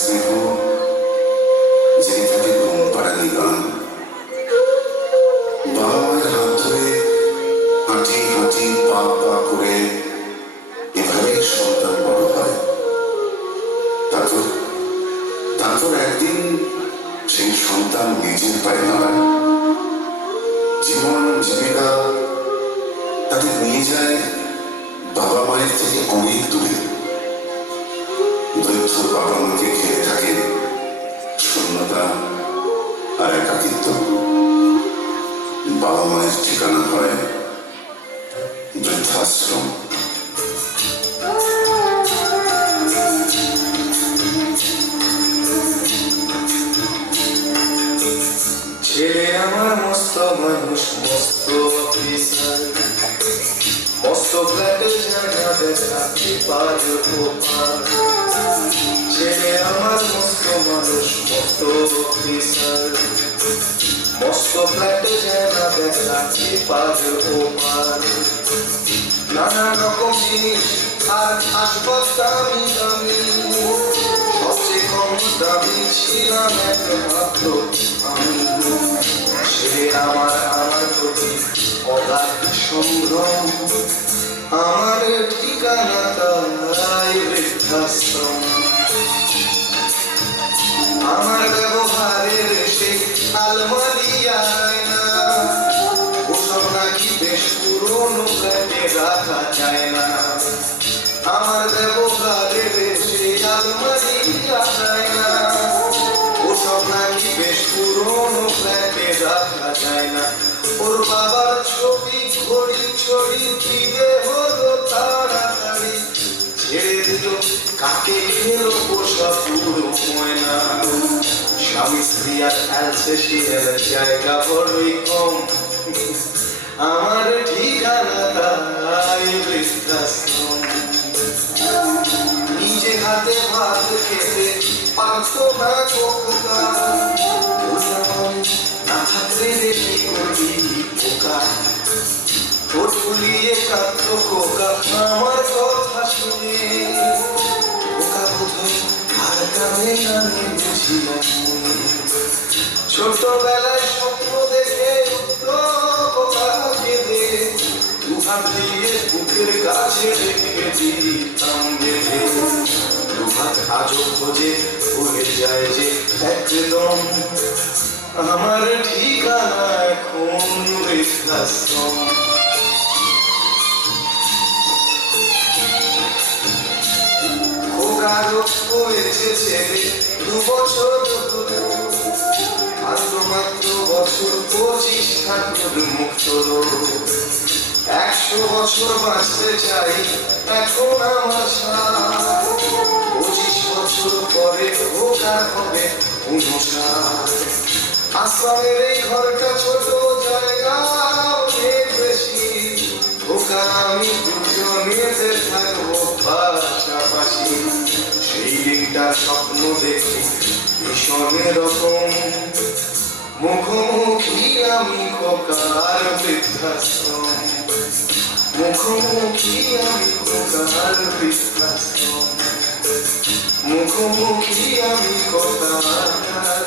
স্নেহ, জেগে থাকে ঘুম পাড়ানি গান। বাবা মায়ের হাত ধরে হাঁটি হাঁটি পা পা করে এভাবেই সন্তান বড় হয়। তারপর একদিন সেই সন্তান নিজের পায়ে দাঁড়ায়। জীবন জীবিকা তাদের নিয়ে যায় বাবা মায়ের থেকে অনেক দূরে। দৈত্য বাবা মাকে ঘিরে থাকে শূন্যতা আর একাকিত্ব। বাবা মায়ের ঠিকানা হয় বৃদ্ধাশ্রম। ছেলে আমার মস্ত মানুষ, মস্ত অফিসার, মস্ত ফ্ল্যাটে জায়গা দেখাতে পারো পার। ছেলে আমার মস্ত মানুষ, মস্ত অফিসার, মস্ত ফ্ল্যাটে জায়গা দেখাতে পারো পার। নানা রকম জিনিস আর আসবাব দামি দামি, সবচেয়ে কম দামি ছিলাম একমাত্র আমি। সে আমার প্রতি অগাধ সংগ্রাম, আমার ঠিকানা তাই বৃদ্ধাশ্রম। আমার ব্যবহারের সেই আলমারি আয়না, ওসব নাকি বেশ পুরোনো ফ্ল্যাটে রাখা যায় না। আমার ব্যবহারের সেই আলমারি আয়না, ওসব নাকি বেশ পুরোনো ফ্ল্যাটে রাখা যায় না। ওর বাবার ছবি ঘড়ি ছড়ি দিবে হলো তাড়াতাড়ি, ছেড়ে দিল কাকে খেলো পোষা পুরো ময়না। স্বামী স্ত্রী আর অ্যালসেশিয়ার জায়গা বড়ই কম, আমার ঠিকানা তাই বৃদ্ধাশ্রম। নিজে হাতে ভাত খেতে পারতো না খোকা, না থাকলে দেখি করি পোকা। ঠোঁট ফুলিয়ে কাঁদতো খোকা আমার কথা শুনে, খোকা বোধহয় আর কানে কানে বুঝিলাম। ছোটবেলায় স্বপ্ন দেখে উঠতো খোকা কেঁদে, দুহাত দিয়ে বুকের কাছে রেখে দিতাম বেঁধে। দুহাত আজও খোঁজে ভুলে যায় যে একদম, আমার ঠিকানা এখন বৃদ্ধাশ্রম। খোকারও হয়েছে ছেলে 2 বছর হলো, মাত্র বছর 25 ঠাকুর মুক্ত। 100 বছর বাঁচতে চাই এখন আমার সাথ, 25 বছর পরে খোকার হবে 59। আশ্রমের এই ঘরটা ছোট, জায়গা অনেক বেশি, খোকা আমি দুজনেতে থাকবো পাশাপাশি। সেই দিনটার স্বপ্ন দেখি ভীষণ রকম, মুখোমুখি আমি খোকার বৃদ্ধাশ্রম। মুখোমুখি আমি খোকার বৃদ্ধাশ্রম, মুখোমুখি আমি খোকার